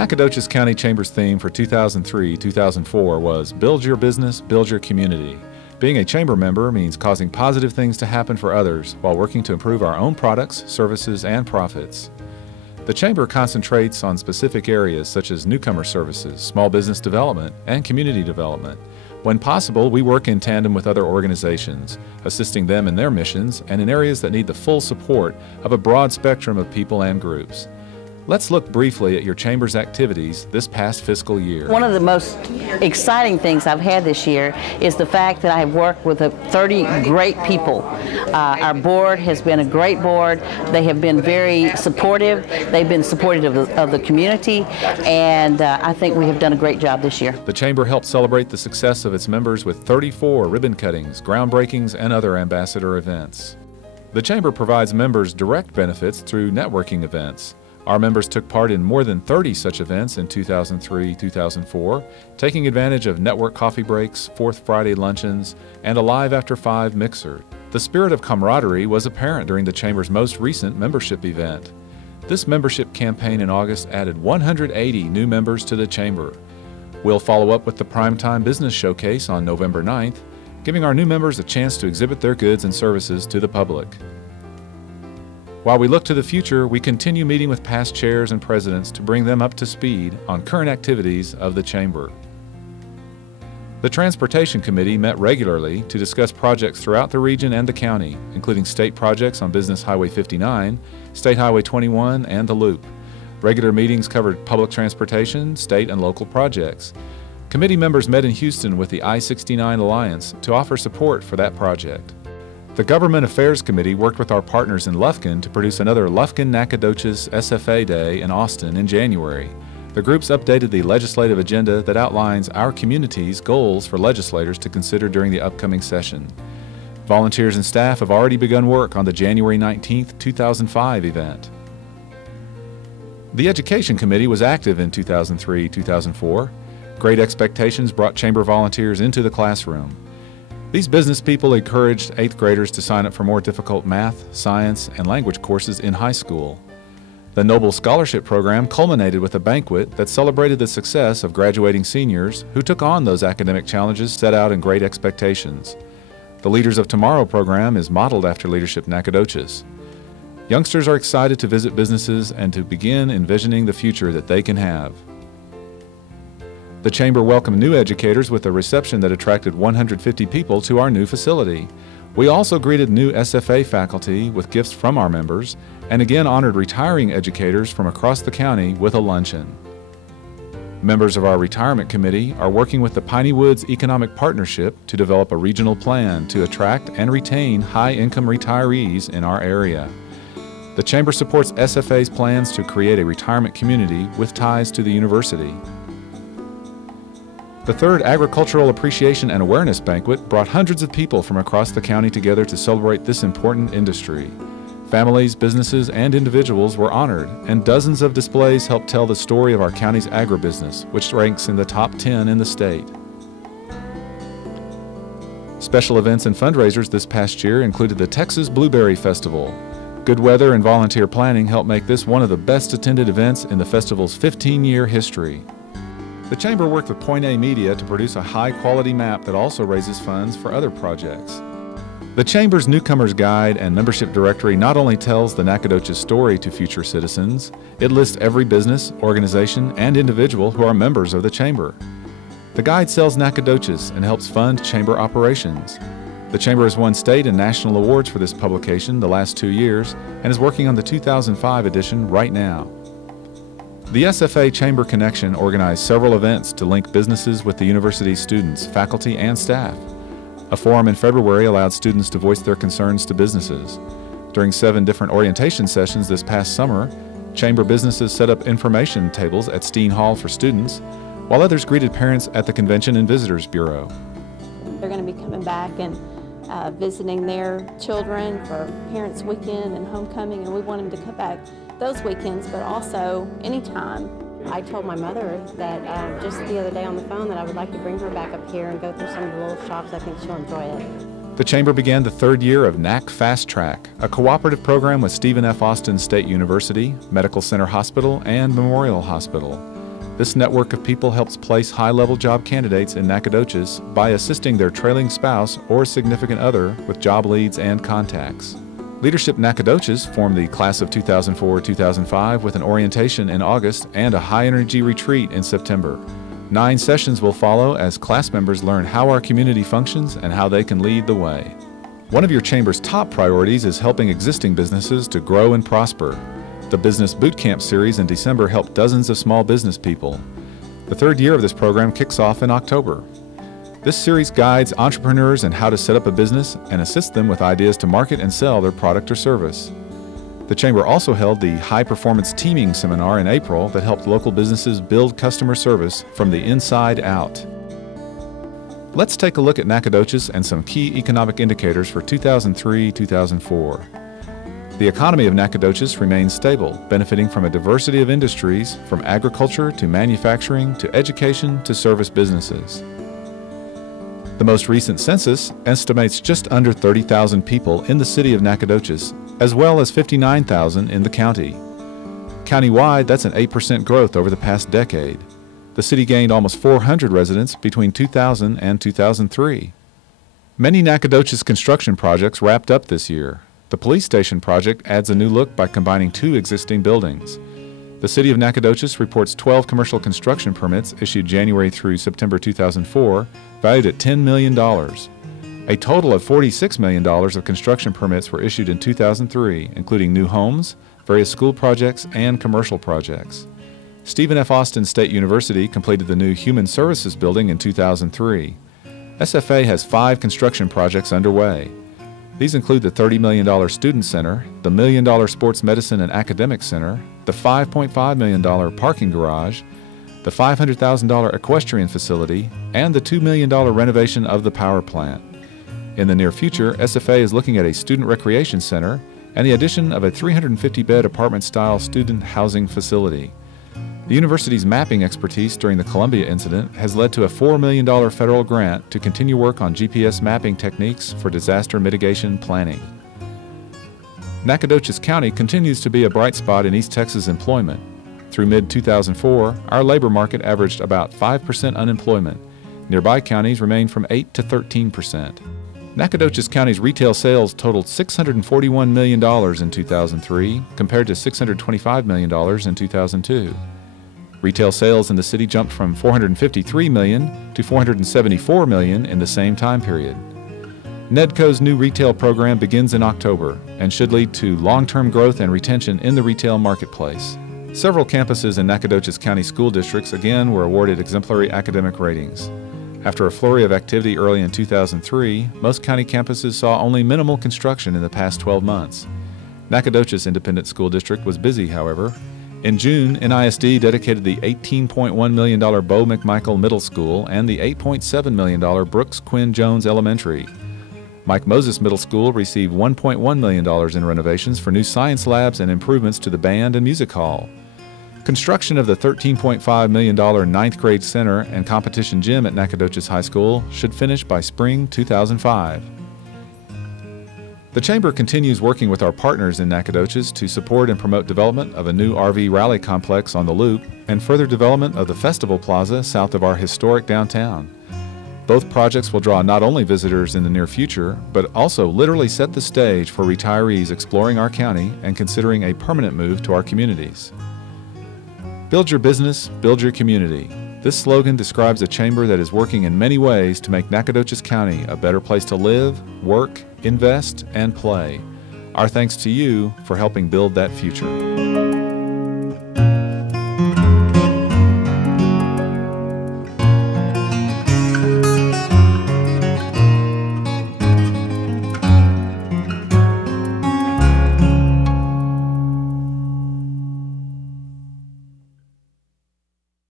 Nacogdoches County Chamber's theme for 2003-2004 was Build Your Business, Build Your Community. Being a chamber member means causing positive things to happen for others while working to improve our own products, services, and profits. The Chamber concentrates on specific areas such as newcomer services, small business development, and community development. When possible, we work in tandem with other organizations, assisting them in their missions and in areas that need the full support of a broad spectrum of people and groups. Let's look briefly at your Chamber's activities this past fiscal year. One of the most exciting things I've had this year is the fact that I have worked with 30 great people. Our board has been a great board. They have been very supportive. They've been supportive of the community, and I think we have done a great job this year. The Chamber helped celebrate the success of its members with 34 ribbon cuttings, groundbreakings, and other ambassador events. The Chamber provides members direct benefits through networking events. Our members took part in more than 30 such events in 2003-2004, taking advantage of network coffee breaks, Fourth Friday luncheons, and a Live After 5 mixer. The spirit of camaraderie was apparent during the Chamber's most recent membership event. This membership campaign in August added 180 new members to the Chamber. We'll follow up with the Primetime Business Showcase on November 9th, giving our new members a chance to exhibit their goods and services to the public. While we look to the future, we continue meeting with past chairs and presidents to bring them up to speed on current activities of the Chamber. The Transportation Committee met regularly to discuss projects throughout the region and the county, including state projects on Business Highway 59, State Highway 21, and the Loop. Regular meetings covered public transportation, state and local projects. Committee members met in Houston with the I-69 Alliance to offer support for that project. The Government Affairs Committee worked with our partners in Lufkin to produce another Lufkin-Nacogdoches SFA Day in Austin in January. The groups updated the legislative agenda that outlines our community's goals for legislators to consider during the upcoming session. Volunteers and staff have already begun work on the January 19, 2005 event. The Education Committee was active in 2003-2004. Great Expectations brought Chamber volunteers into the classroom. These business people encouraged 8th graders to sign up for more difficult math, science, and language courses in high school. The Noble Scholarship Program culminated with a banquet that celebrated the success of graduating seniors who took on those academic challenges set out in Great Expectations. The Leaders of Tomorrow program is modeled after Leadership Nacogdoches. Youngsters are excited to visit businesses and to begin envisioning the future that they can have. The Chamber welcomed new educators with a reception that attracted 150 people to our new facility. We also greeted new SFA faculty with gifts from our members and again honored retiring educators from across the county with a luncheon. Members of our Retirement Committee are working with the Piney Woods Economic Partnership to develop a regional plan to attract and retain high-income retirees in our area. The Chamber supports SFA's plans to create a retirement community with ties to the university. The third Agricultural Appreciation and Awareness Banquet brought hundreds of people from across the county together to celebrate this important industry. Families, businesses, and individuals were honored, and dozens of displays helped tell the story of our county's agribusiness, which ranks in the top 10 in the state. Special events and fundraisers this past year included the Texas Blueberry Festival. Good weather and volunteer planning helped make this one of the best attended events in the festival's 15-year history. The Chamber worked with Point A Media to produce a high-quality map that also raises funds for other projects. The Chamber's Newcomers Guide and Membership Directory not only tells the Nacogdoches story to future citizens, it lists every business, organization, and individual who are members of the Chamber. The guide sells Nacogdoches and helps fund Chamber operations. The Chamber has won state and national awards for this publication the last 2 years and is working on the 2005 edition right now. The SFA Chamber Connection organized several events to link businesses with the university's students, faculty, and staff. A forum in February allowed students to voice their concerns to businesses. During 7 different orientation sessions this past summer, Chamber businesses set up information tables at Steen Hall for students, while others greeted parents at the Convention and Visitors Bureau. They're going to be coming back and visiting their children for Parents Weekend and Homecoming, and we want them to come back those weekends, but also anytime. I told my mother that just the other day on the phone that I would like to bring her back up here and go through some of the little shops. I think she'll enjoy it. The Chamber began the 3rd year of NAC Fast Track, a cooperative program with Stephen F. Austin State University, Medical Center Hospital, and Memorial Hospital. This network of people helps place high-level job candidates in Nacogdoches by assisting their trailing spouse or significant other with job leads and contacts. Leadership Nacogdoches formed the class of 2004-2005 with an orientation in August and a high-energy retreat in September. 9 sessions will follow as class members learn how our community functions and how they can lead the way. One of your Chamber's top priorities is helping existing businesses to grow and prosper. The Business Boot Camp series in December helped dozens of small business people. The 3rd year of this program kicks off in October. This series guides entrepreneurs in how to set up a business and assists them with ideas to market and sell their product or service. The Chamber also held the High Performance Teaming Seminar in April that helped local businesses build customer service from the inside out. Let's take a look at Nacogdoches and some key economic indicators for 2003-2004. The economy of Nacogdoches remains stable, benefiting from a diversity of industries, from agriculture to manufacturing to education to service businesses. The most recent census estimates just under 30,000 people in the city of Nacogdoches, as well as 59,000 in the county. Countywide, that's an 8% growth over the past decade. The city gained almost 400 residents between 2000 and 2003. Many Nacogdoches construction projects wrapped up this year. The police station project adds a new look by combining 2 existing buildings. The City of Nacogdoches reports 12 commercial construction permits issued January through September 2004, valued at $10 million. A total of $46 million of construction permits were issued in 2003, including new homes, various school projects, and commercial projects. Stephen F. Austin State University completed the new Human Services Building in 2003. SFA has 5 construction projects underway. These include the $30 million Student Center, the $1 million Sports Medicine and Academic Center, the $5.5 million parking garage, the $500,000 equestrian facility, and the $2 million renovation of the power plant. In the near future, SFA is looking at a student recreation center and the addition of a 350-bed apartment-style student housing facility. The university's mapping expertise during the Columbia incident has led to a $4 million federal grant to continue work on GPS mapping techniques for disaster mitigation planning. Nacogdoches County continues to be a bright spot in East Texas employment. Through mid-2004, our labor market averaged about 5% unemployment. Nearby counties remained from 8 to 13%. Nacogdoches County's retail sales totaled $641 million in 2003, compared to $625 million in 2002. Retail sales in the city jumped from $453 million to $474 million in the same time period. NEDCO's new retail program begins in October and should lead to long-term growth and retention in the retail marketplace. Several campuses in Nacogdoches County school districts again were awarded exemplary academic ratings. After a flurry of activity early in 2003, most county campuses saw only minimal construction in the past 12 months. Nacogdoches Independent School District was busy, however. In June, NISD dedicated the $18.1 million Bo McMichael Middle School and the $8.7 million Brooks Quinn Jones Elementary. Mike Moses Middle School received $1.1 million in renovations for new science labs and improvements to the band and music hall. Construction of the $13.5 million 9th grade center and competition gym at Nacogdoches High School should finish by spring 2005. The Chamber continues working with our partners in Nacogdoches to support and promote development of a new RV rally complex on the Loop and further development of the Festival Plaza south of our historic downtown. Both projects will draw not only visitors in the near future, but also literally set the stage for retirees exploring our county and considering a permanent move to our communities. Build your business, build your community. This slogan describes a chamber that is working in many ways to make Nacogdoches County a better place to live, work, invest, and play. Our thanks to you for helping build that future.